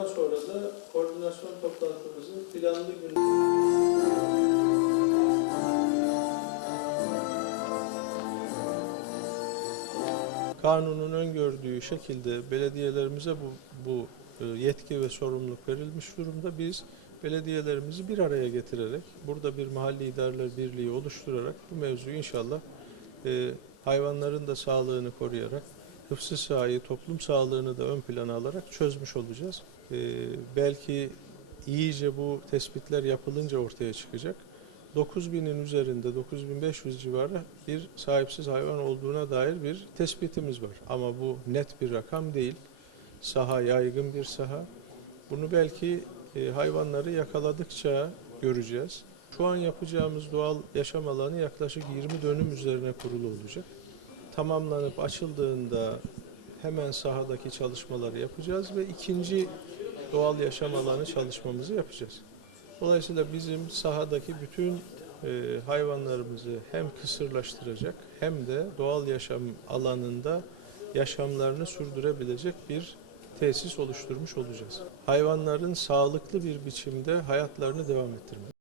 Ondan sonra da koordinasyon toplantımızın planlı gün Kanunun öngördüğü şekilde belediyelerimize bu, bu e, yetki ve sorumluluk verilmiş durumda. Biz belediyelerimizi bir araya getirerek, burada bir mahalli idareler birliği oluşturarak bu mevzuyu inşallah e, hayvanların da sağlığını koruyarak, hıfzı sahayı, toplum sağlığını da ön plana alarak çözmüş olacağız. E, belki iyice bu tespitler yapılınca ortaya çıkacak. 9000'in üzerinde 9500 civarı bir sahipsiz hayvan olduğuna dair bir tespitimiz var. Ama bu net bir rakam değil. Saha yaygın bir saha. Bunu belki e, hayvanları yakaladıkça göreceğiz. Şu an yapacağımız doğal yaşam alanı yaklaşık 20 dönüm üzerine kurulu olacak. Tamamlanıp açıldığında hemen sahadaki çalışmaları yapacağız ve ikinci doğal yaşam alanı çalışmamızı yapacağız. Dolayısıyla bizim sahadaki bütün e, hayvanlarımızı hem kısırlaştıracak hem de doğal yaşam alanında yaşamlarını sürdürebilecek bir tesis oluşturmuş olacağız. Hayvanların sağlıklı bir biçimde hayatlarını devam ettirmek.